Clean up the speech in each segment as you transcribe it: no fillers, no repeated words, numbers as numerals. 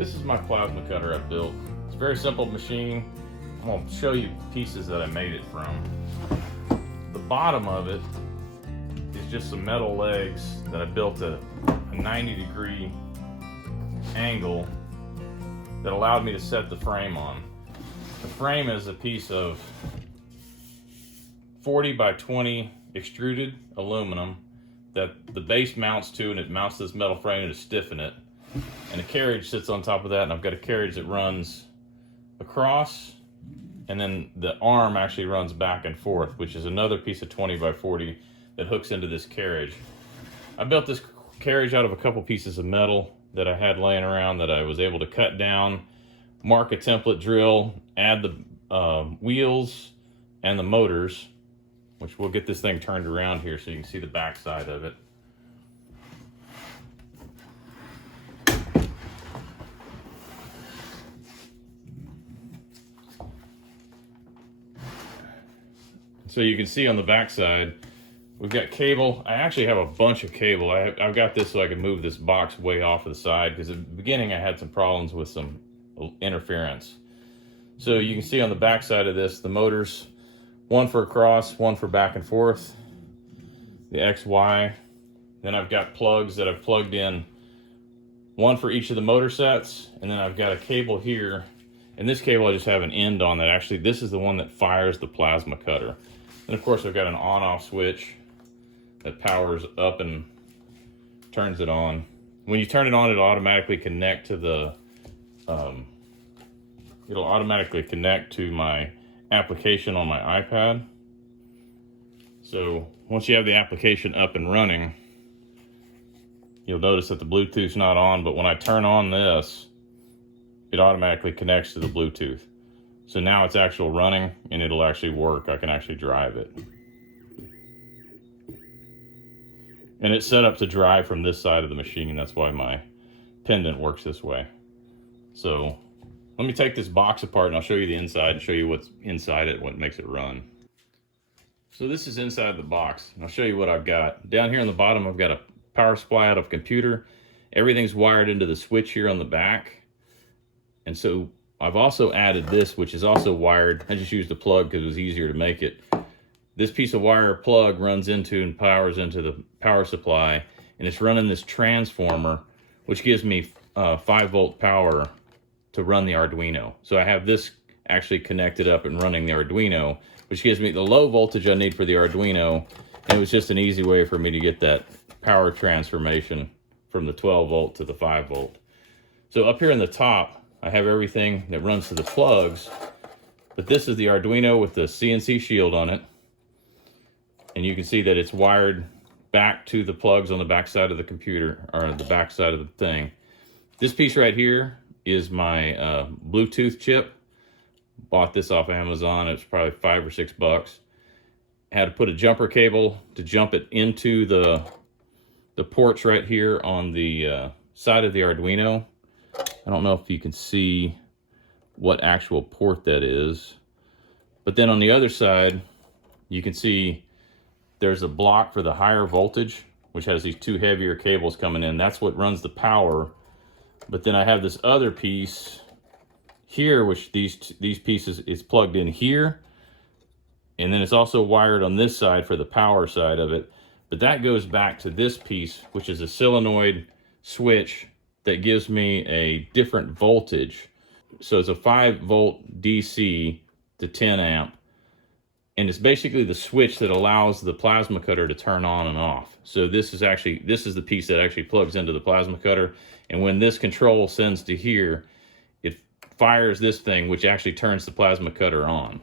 This is my plasma cutter I built. It's a very simple machine. I'm going to show you pieces that I made it from. The bottom of it is just some metal legs that I built at a 90-degree angle that allowed me to set the frame on. The frame is a piece of 40 by 20 extruded aluminum that the base mounts to, and it mounts this metal frame to stiffen it. And a carriage sits on top of that, and I've got a carriage that runs across, and then the arm actually runs back and forth, which is another piece of 20 by 40 that hooks into this carriage. I built this carriage out of a couple pieces of metal that I had laying around that I was able to cut down, mark a template drill, add the wheels and the motors, which we'll get this thing turned around here so you can see the back side of it. So you can see on the back side, we've got cable. I actually have a bunch of cable. I've got this so I can move this box way off to the side, because at the beginning I had some problems with some interference. So you can see on the back side of this, the motors, one for across, one for back and forth, the X, Y. Then I've got plugs that I've plugged in, one for each of the motor sets, and then I've got a cable here. And this cable I just have an end on that actually, this is the one that fires the plasma cutter. And of course I've got an on-off switch that powers up and turns it on. When you turn it on, it'll automatically connect to the, it'll automatically connect to my application on my iPad. So once you have the application up and running, you'll notice that the Bluetooth's not on, but when I turn on this, it automatically connects to the Bluetooth. So now it's actually running and it'll actually work. I can actually drive it. And it's set up to drive from this side of the machine. That's why my pendant works this way. So let me take this box apart and I'll show you the inside and show you what's inside it, what makes it run. So this is inside the box. And I'll show you what I've got. Down here on the bottom, I've got a power supply out of a computer. Everything's wired into the switch here on the back. And so I've also added this, which is also wired. I just used a plug because it was easier to make it. This piece of wire plug runs into and powers into the power supply, and it's running this transformer, which gives me 5-volt power to run the Arduino. So I have this actually connected up and running the Arduino, which gives me the low voltage I need for the Arduino. And it was just an easy way for me to get that power transformation from the 12-volt to the 5-volt. So up here in the top, I have everything that runs to the plugs, but this is the Arduino with the CNC shield on it. And you can see that it's wired back to the plugs on the back side of the computer, or the back side of the thing. This piece right here is my Bluetooth chip. Bought this off Amazon. It's probably $5 or $6. Had to put a jumper cable to jump it into the ports right here on the side of the Arduino. I don't know if you can see what actual port that is. But then on the other side, you can see there's a block for the higher voltage, which has these two heavier cables coming in. That's what runs the power. But then I have this other piece here, which these pieces is plugged in here. And then it's also wired on this side for the power side of it. But that goes back to this piece, which is a solenoid switch that gives me a different voltage. So it's a 5-volt DC to 10 amp. And it's basically the switch that allows the plasma cutter to turn on and off. So this is the piece that actually plugs into the plasma cutter. And when this control sends to here, it fires this thing, which actually turns the plasma cutter on.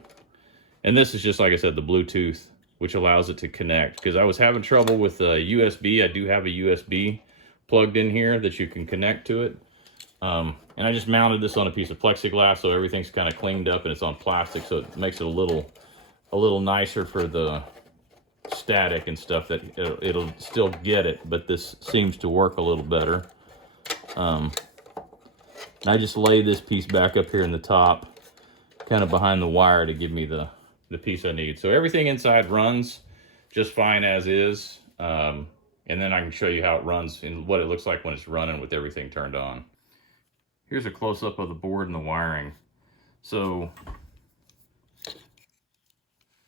And this is just, like I said, the Bluetooth, which allows it to connect. Because I was having trouble with USB. I do have a USB plugged in here that you can connect to it. And I just mounted this on a piece of plexiglass, so everything's kind of cleaned up and it's on plastic, so it makes it a little nicer for the static and stuff, that it'll still get it, but this seems to work a little better. I just lay this piece back up here in the top, kind of behind the wire, to give me the piece I need. So everything inside runs just fine as is. And then I can show you how it runs and what it looks like when it's running with everything turned on. here's a close-up of the board and the wiring. So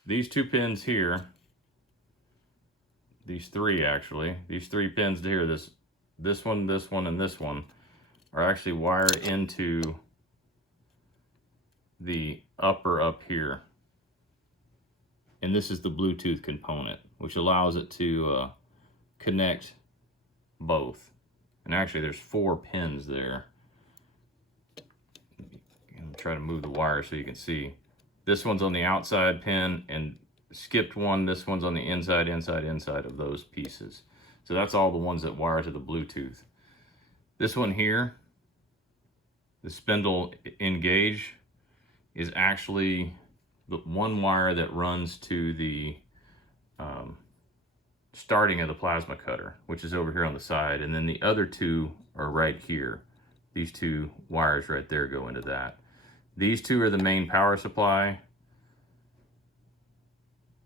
these two pins here, these three actually, these three pins here, this one, and this one, are actually wired into the upper up here. And this is the Bluetooth component, which allows it to connect both. And actually there's 4 pins there. I'm try to move the wire so you can see. This one's on the outside pin, and skipped one, this one's on the inside of those pieces. So that's all the ones that wire to the Bluetooth. This one here, the spindle engage, is actually the one wire that runs to the starting of the plasma cutter, which is over here on the side, and then the other 2 are right here. These 2 wires right there go into that. These 2 are the main power supply,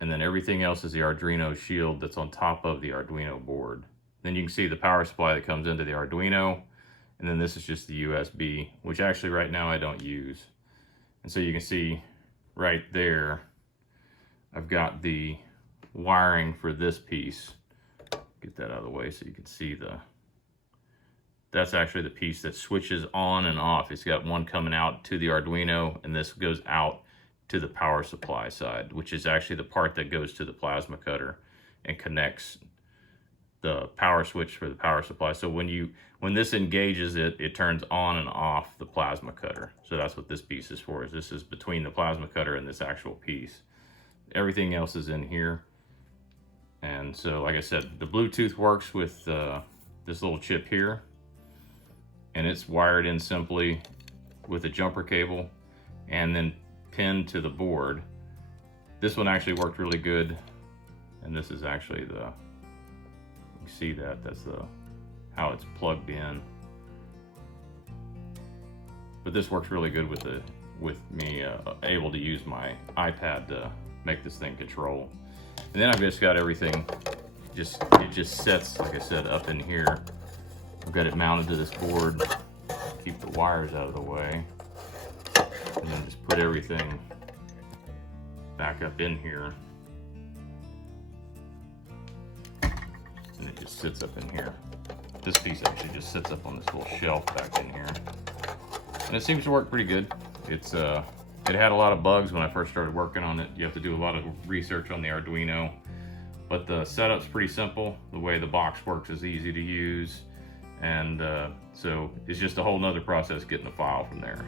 and then everything else is the Arduino shield that's on top of the Arduino board. Then you can see the power supply that comes into the Arduino, and then this is just the USB, which actually right now I don't use. And so you can see right there, I've got the wiring for this piece. Get that out of the way so you can see that's actually the piece that switches on and off. It's got one coming out to the Arduino, and this goes out to the power supply side, which is actually the part that goes to the plasma cutter and connects the power switch for the power supply. So when this engages it, it turns on and off the plasma cutter. So that's what this piece is for, is this is between the plasma cutter and this actual piece. Everything else is in here. And so, like I said, the Bluetooth works with this little chip here, and it's wired in simply with a jumper cable and then pinned to the board. This one actually worked really good, and this is actually you can see that's how it's plugged in. But this works really good with me able to use my iPad to make this thing control. And then I've just got everything, it just sets, like I said, up in here. I've got it mounted to this board, keep the wires out of the way, and then just put everything back up in here. And it just sits up in here. This piece actually just sits up on this little shelf back in here. And it seems to work pretty good. It had a lot of bugs when I first started working on it. You have to do a lot of research on the Arduino, but the setup's pretty simple. The way the box works is easy to use, and so it's just a whole nother process getting the file from there.